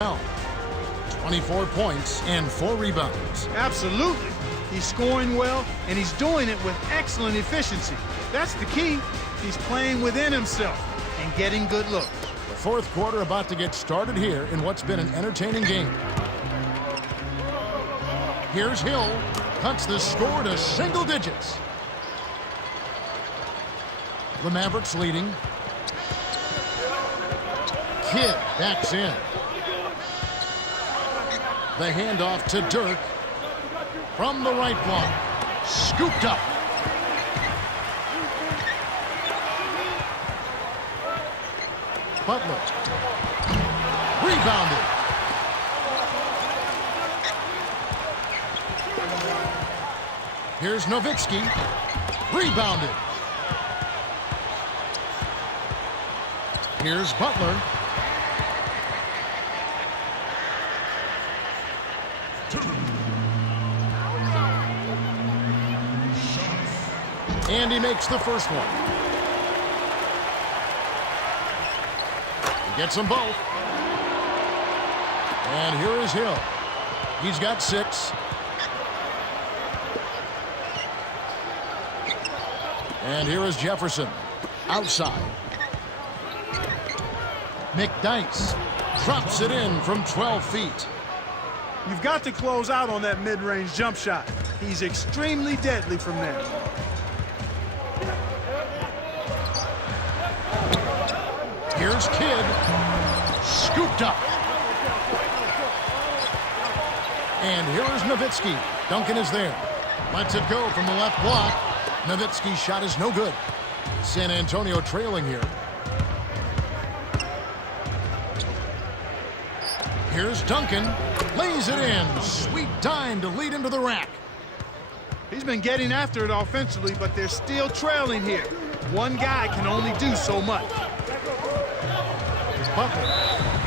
Now, 24 points and 4 rebounds. Absolutely. He's scoring well, and he's doing it with excellent efficiency. That's the key. He's playing within himself and getting good looks. The fourth quarter about to get started here in what's been an entertaining game. Here's Hill. Cuts the score to single digits. The Mavericks leading. Kidd backs in. The handoff to Dirk. From the right block. Scooped up. Butler. Rebounded. Here's Nowitzki. Rebounded. Here's Butler. And he makes the first one. He gets them both. And here is Hill. He's got 6. And here is Jefferson. Outside. McDyess drops it in from 12 feet. You've got to close out on that mid-range jump shot. He's extremely deadly from there. Here's Kidd. Scooped up. And here is Nowitzki. Duncan is there. Lets it go from the left block. Nowitzki's shot is no good. San Antonio trailing here. Here's Duncan. Lays it in. Sweet dime to lead into the rack. He's been getting after it offensively, but they're still trailing here. One guy can only do so much. Butler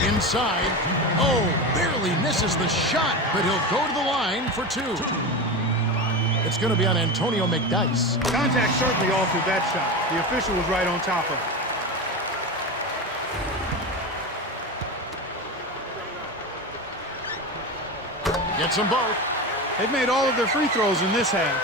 inside. Oh, barely misses the shot, but he'll go to the line for 2. It's going to be on Antonio McDyess. Contact certainly altered that shot. The official was right on top of it. Gets them both. They've made all of their free throws in this half.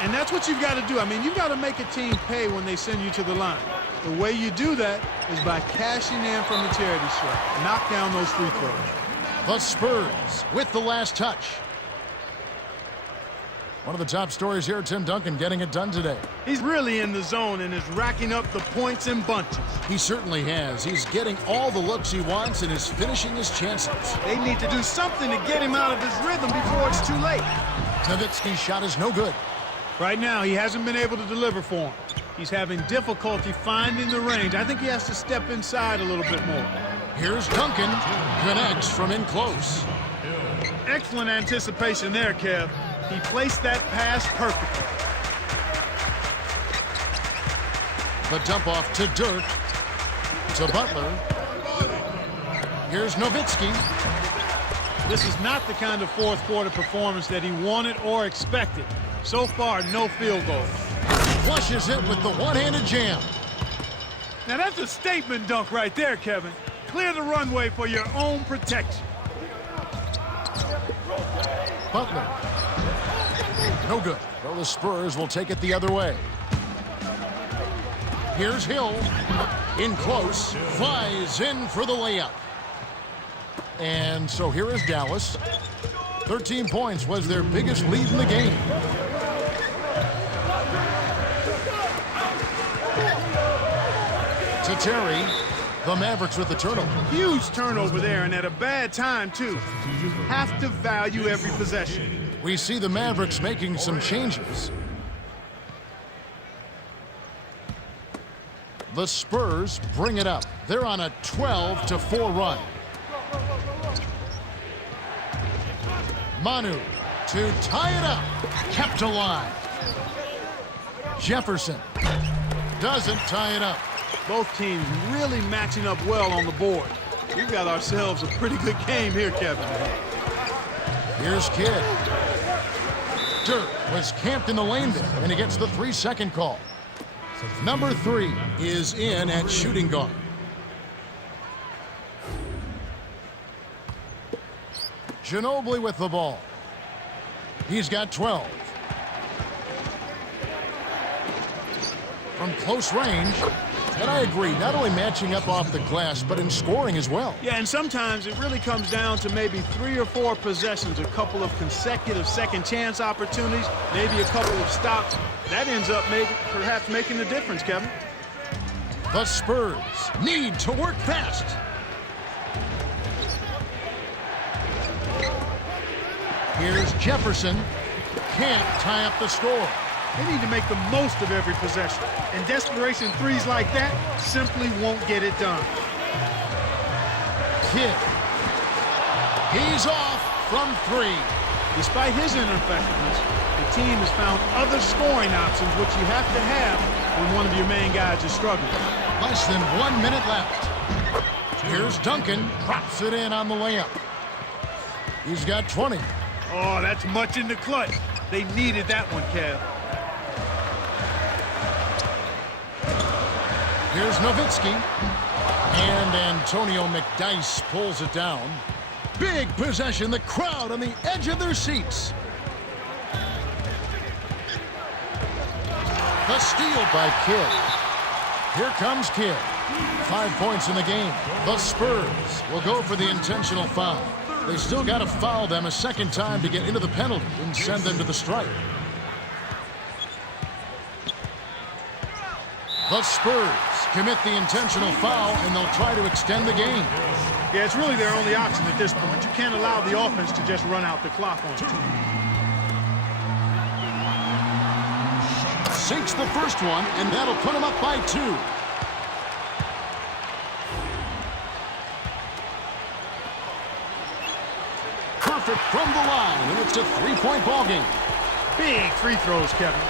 And that's what you've got to do. I mean, you've got to make a team pay when they send you to the line. The way you do that is by cashing in from the charity stripe. Knock down those free throws. The Spurs with the last touch. One of the top stories here, Tim Duncan getting it done today. He's really in the zone and is racking up the points in bunches. He certainly has. He's getting all the looks he wants and is finishing his chances. They need to do something to get him out of his rhythm before it's too late. Nowitzki's shot is no good. Right now, he hasn't been able to deliver for him. He's having difficulty finding the range. I think he has to step inside a little bit more. Here's Duncan. Connects from in close. Excellent anticipation there, Kev. He placed that pass perfectly. The dump off to Dirk. To Butler. Here's Nowitzki. This is not the kind of fourth quarter performance that he wanted or expected. So far, no field goals. Flushes it with the one-handed jam. Now that's a statement dunk right there, Kevin. Clear the runway for your own protection. Butler. No good. Well, the Spurs will take it the other way. Here's Hill. In close. Flies in for the layup. And so here is Dallas. 13 points was their biggest lead in the game. To Terry. The Mavericks with the turnover. Huge turnover there, and at a bad time, too. You have to value every possession. We see the Mavericks making some changes. The Spurs bring it up. They're on a 12-4 run. Manu to tie it up. Kept alive. Jefferson doesn't tie it up. Both teams really matching up well on the board. We've got ourselves a pretty good game here, Kevin. Here's Kidd. Dirk was camped in the lane there, and he gets the 3-second call. Number 3 is in at shooting guard. Ginobili with the ball. He's got 12. From close range. And I agree, not only matching up off the glass, but in scoring as well. Yeah, and sometimes it really comes down to maybe 3 or 4 possessions, a couple of consecutive second chance opportunities, maybe a couple of stops. That ends up perhaps making the difference, Kevin. The Spurs need to work fast. Here's Jefferson. Can't tie up the score. They need to make the most of every possession. And desperation threes like that simply won't get it done. Kidd. He's off from 3. Despite his ineffectiveness, the team has found other scoring options, which you have to have when one of your main guys is struggling. Less than 1 minute left. Here's Duncan. Drops it in on the layup. He's got 20. Oh, that's much in the clutch. They needed that one, Kev. Here's Nowitzki. And Antonio McDyess pulls it down. Big possession. The crowd on the edge of their seats. The steal by Kidd. Here comes Kidd. 5 points in the game. The Spurs will go for the intentional foul. They still got to foul them a second time to get into the penalty and send them to the stripe. The Spurs commit the intentional foul, and they'll try to extend the game. Yeah, it's really their only option at this point. You can't allow the offense to just run out the clock on it. Sinks the first one, and that'll put him up by 2. Perfect from the line, and it's a 3-point ball game. Big free throws, Kevin.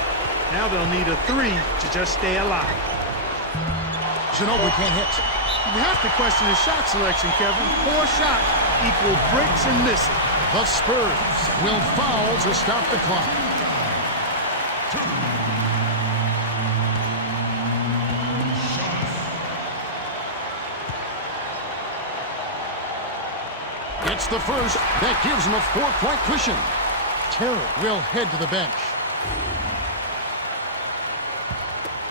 Now they'll need a 3 to just stay alive. Ginobili can't hit. You have to question his shot selection, Kevin. 4 shots equal bricks and missing. The Spurs will foul to stop the clock. It's the first. That gives him a 4-point cushion. Terry will head to the bench.